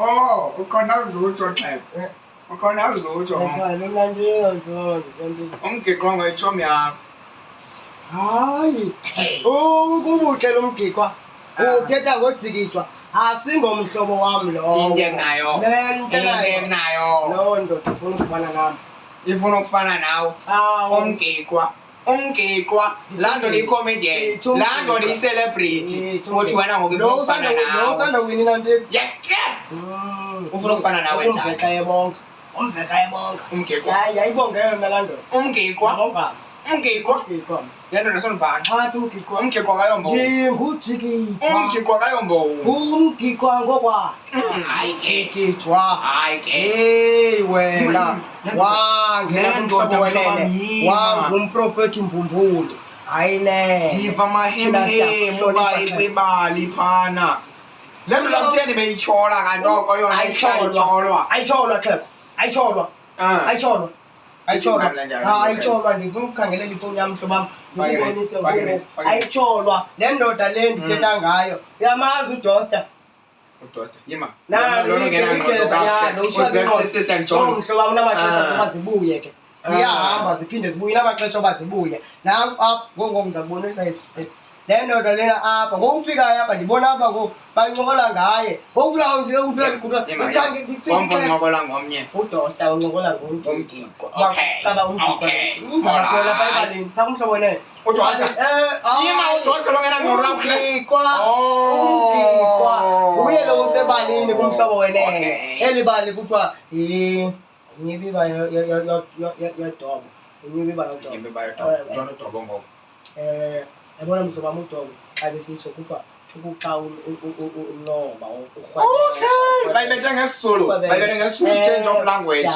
Oh, ukhona uzutho xhebe. Ukhona uzutho. Umgiqo ngayitshomi yakho. Hayi. Ukubuhle lo mgiqwa. Uthetha ngodzikijwa. Asingomhlobo wami lo. Into enginayo. Lo ndoda ufuna ukufana nami. Ifuna ukufana nawe. Umgiqwa. Lando li comedian. Lando li celebrity. Uthi wena ngoku ufuna ukufana nawe. Lo sanda wini nanti. Ufuna ukufana nawe njani? Umveka yebonga. Umgiqwa. Yayibonga yona lando. Umgiqwa. Lando nasonibani. Thatha umgiqwa. Umgiqwa kayombo. Ngujikijwa. Umgiqwa kayombo. Umgiqwa ngokwa. Jikijwa. Hayi ke. Hey wena. Wangena wenene. Wangumprofeti Mbumbulu. Hayine. Diva mahemhe muba ibali phana. Lento lakutheni beyichola kanoko yona ayicholwa. Ayicholwa ndifuna ukukhangelela ifoni yami mhlobam. Ngibonise ngoku. Ayicholwa. Le ndoda le ndithetha ngayo. Uyamazi uDosta? uDosta yima. Mhlobam unamaxesha ukuba zibuye ke. Ziyahamba ziphinde zibuye namaxesha oba zibuye. Nanku apha ngoku ngizakubonisa isifesi. Le ndoda lena apha ngokufikayo apha ndibona apha ngoku bancokola ngaye. Ngokufika igquma uncokola ngomnye. uDosta uncokola ngomntu. Umgiqo. Okay. Uzabakhwela pha ebalini. Pha kumhlobo wenene. uDosta. Yima uDosta lo ngena ngora Umgiqwa. Uye lo usebalini kumhlobo wenene. Eli bali kuthiwa inyibiba yodobo. Inyibiba yodobo. Zona uDobo ngoku. Yabona mhlobo wami uDobo xa besitsho kuthiwa ukuxa unoba Okay. Bayibethe ngesizulu. Change of language.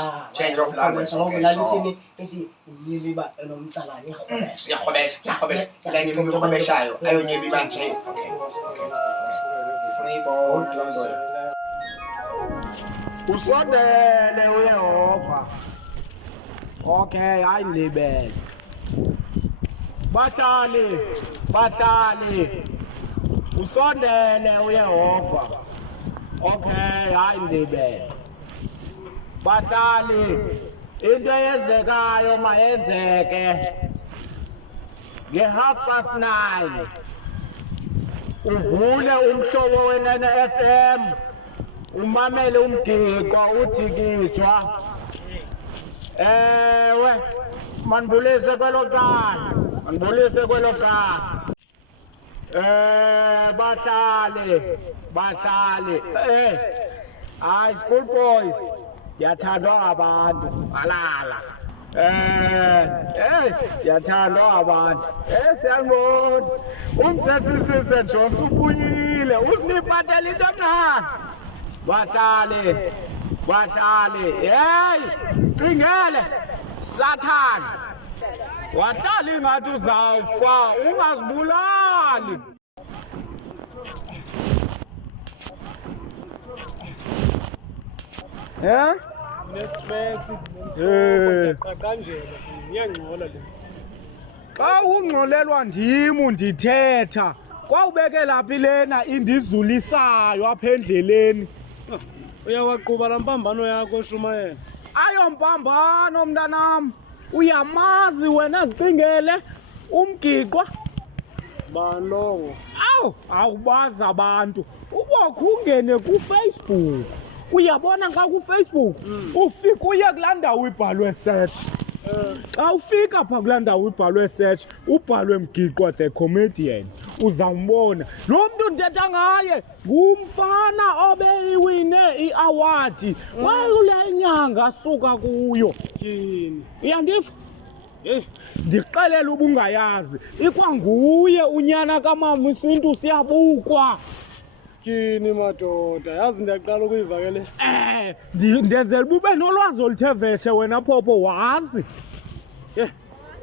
Lalothini ithi inyibiba enomtsalane Yakholesha. La nyibiba ekhobeshayo. Ayonyibiba nje. Okay. Usondele uYehova. Okay, ayilibele. Bahlali. Usondele uYehova. Okay, ayilibele. Bahlali. Into eyenzekayo mayenzeke. Nge9:30 uvule umhlobo wenene FM. Umamele umgiqo ujikijwa. Ewe manibulise kwelo cala. Bahlali. Hayi school boys. Ndiyathandwa abantu. Alala. Ndiyathandwa abantu. Siyangibona. Umsesisise Jones ubuyile. Usiniphathela into emnandi. Bahlali. Hey, sicingele. Sathana. Wahlala ingathi uzawufa, ungazibulali. Nestress qaqanjela ngiyangcola le. Xa ungxolelwa ndim ndithetha, kwawubekela phi lena indizulisayo apha endleleni. Uyawaquba la mpambano yakho eshumayela. Ayompambano mntanam. Uyamazi wena zicingele umgiqwa Balongo. Awubazi abantu. Ubokho ungene kuFacebook. Uyabona xa kuFacebook ufika uye kulaa ndawo ibhalwe search. Xa ufika pha kulaa ndawo ibhalwe search ubhalwe Mgiqwa the comedian uzawumbona. Lo mntu ndithetha ngaye ngumfana obeyiwine i-award kwale nyanga suka kuyo. Tyhini. Uyandiva? Ndixelela uba ungayazi ikwanguye unyana kamama uSintu siyabukwa. Tyhini madoda, yazi ndiyaqala ukuyivakele. Ndenzela uba ube nolwazi oluthe vetshe wena Phopho wazi.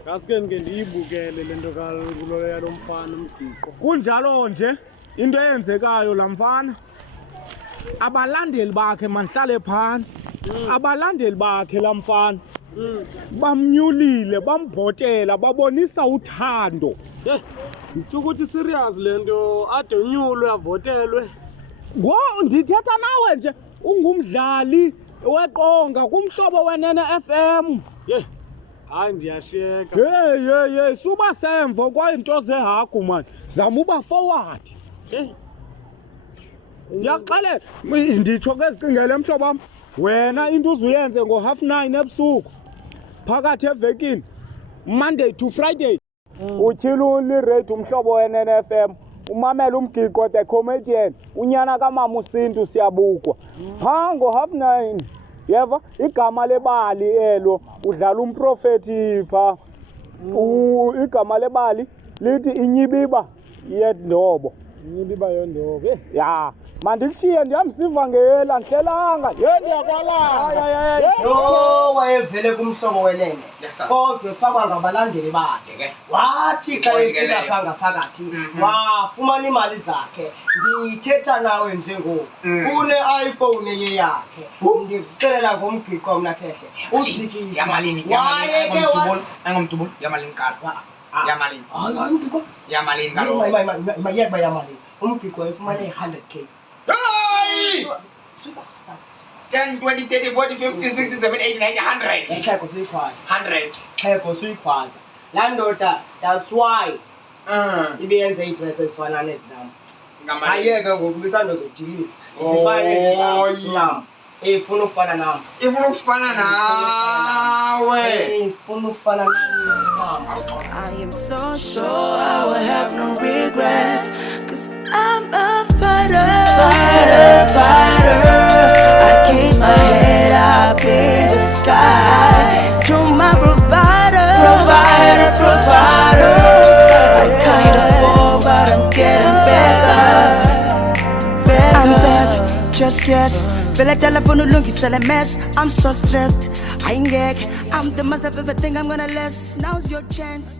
Ngaske ndike ndiyibukele le nto kulo yalo mfana Mgiqo. Kunjalo nje into eyenzekayo laa mfana, abalandeli bakhe mandihlale phantsi, abalandeli bakhe laa mfana bamnyulile bamvotela babonisa uthando. Ngitsho ukuthi serious lento ade unyulwe avotelwe. Ndithetha nawe nje ungumdlali weqonga kumhlobo wenene FM. Hayi ndiyashiyeka. Hey suba semvo kwayinto zehagu man. Zama uba forward. Ndiyaxelela nditsho ke sicingele mhlobo wami. Wena into uzuyenze ngo-9:30 ebusuku. Phakathi evekini Monday to Friday. Utyhila ulirate umhlobo wenene FM. Umamela umgiqo the comedian. Unyana kamama uSintu siyabukwa. Ha ngo-9:30. Yeva igama lebali elo udlala umprofeti pha. Igama lebali lithi inyibiba yendobo. Inyibiba yendobo. Ya mandikushiye ndiyamsiva ngela ndihlelanga ndiyakwala. Lo wayevele kumhlobo wenene. Kodwa efakwa ngabalandeli bakhe ke. Wathi xa efika phakathi wafumana imali zakhe. Ndithetha nawe njengoku. Kune-iPhone eyeyakhe. Ndikuxelela ngomgiqo mna khehle. Ujikile. Yamalini. Angomdubul. Yamalini qala. Yamalini. Hayi umgiqo. Yamalini kaloku. Mayeka yamalini. Umgiqo efumane 100k. Hey! 10, 20, 30, 40, 50, 60, 70, 80, 90, 100. Xheko suyikhwaza. 100. Xheko suyikhwaza. Laa ndoda, that's why ibenze iidrets ezifana nezam. Ayeke ngoku bisandozojikisa. Izifana ezizam. Ifuna ukufana nam. Ifuna ukufana nawe. Ifuna ukufana nam. I am so sure I will have no regrets, 'cause I'm a fighter. I keep my head up in the sky to my provider. I kinda fall, but I'm getting better. I'm back, just guess. Feel like telephone ulungisele a mess. I'm so stressed. I ain't get. I'm the most of everything I'm gonna less. Now's your chance.